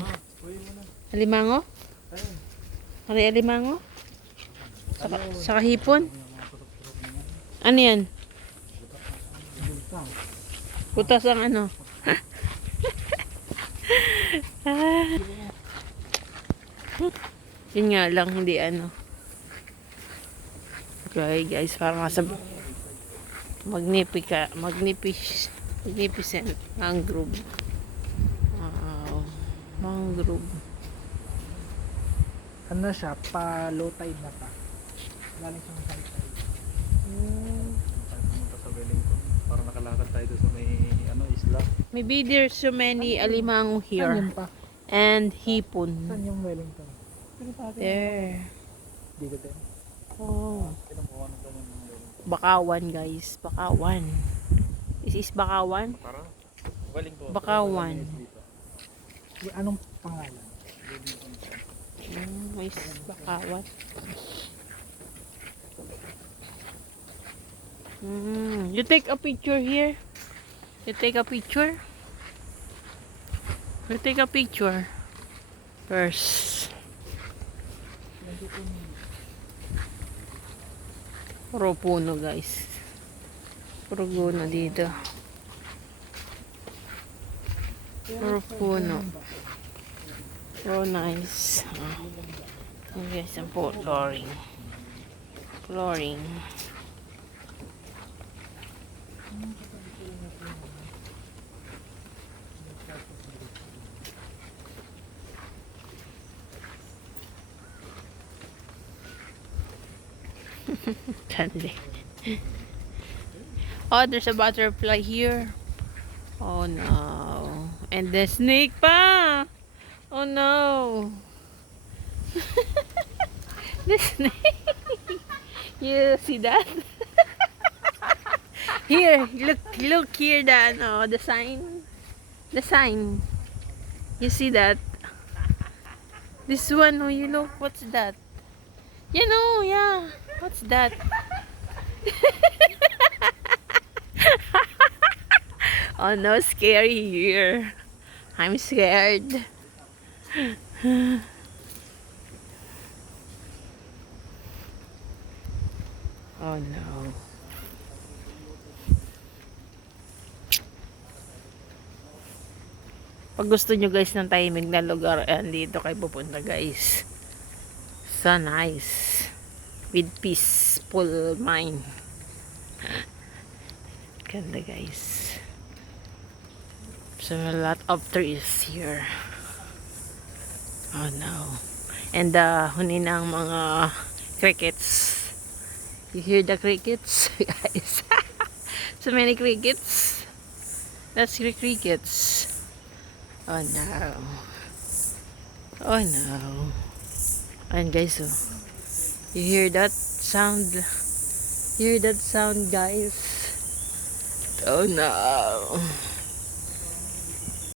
yan? Alimango? Hari alimango? Saka hipon? Ano yan? Putas ang ano? Yun nga lang, hindi ano. Okay guys, parang nasa magnificent mangrove. Wow. Mangrove. Ano siya, pa low tide na pa. Galing sa high tide. Tayo pumunta sa Wellington. Para nakalakad tayo doon sa may isla. Maybe there's so many alimango Saan here. yun pa? And hipon. Saan yung Wellington? There. Dito din. Oh. Kinukuha na kami ng Wellington. Bakawan guys. Bakawan. This is Bakawan. Para? Wellington. Bakawan. Anong pangalan? May Bakawan. You take a picture here. You take a picture. You take a picture. First. Puro puno guys. Puro puno dito. Puro puno. Puro nice. Okay, some flooring. Flooring. Candy. Oh, there's a butterfly here. Oh no. And the snake pa. Oh no. The snake. You see that? Here, look here the sign. The sign. You see that? This one, oh, you look, what's that? You know, yeah. What's that? Oh no, scary here. I'm scared. Oh no. Pag gusto nyo guys ng tahimik na lugar, dito kayo pupunta guys. So nice. With peaceful mind. Ganda guys. So a lot of trees here. Oh no. And huni ng mga crickets. You hear the crickets guys? So many crickets. That's the crickets. Oh no. Oh no. And guys, oh. You hear that sound? You hear that sound, guys? Oh no.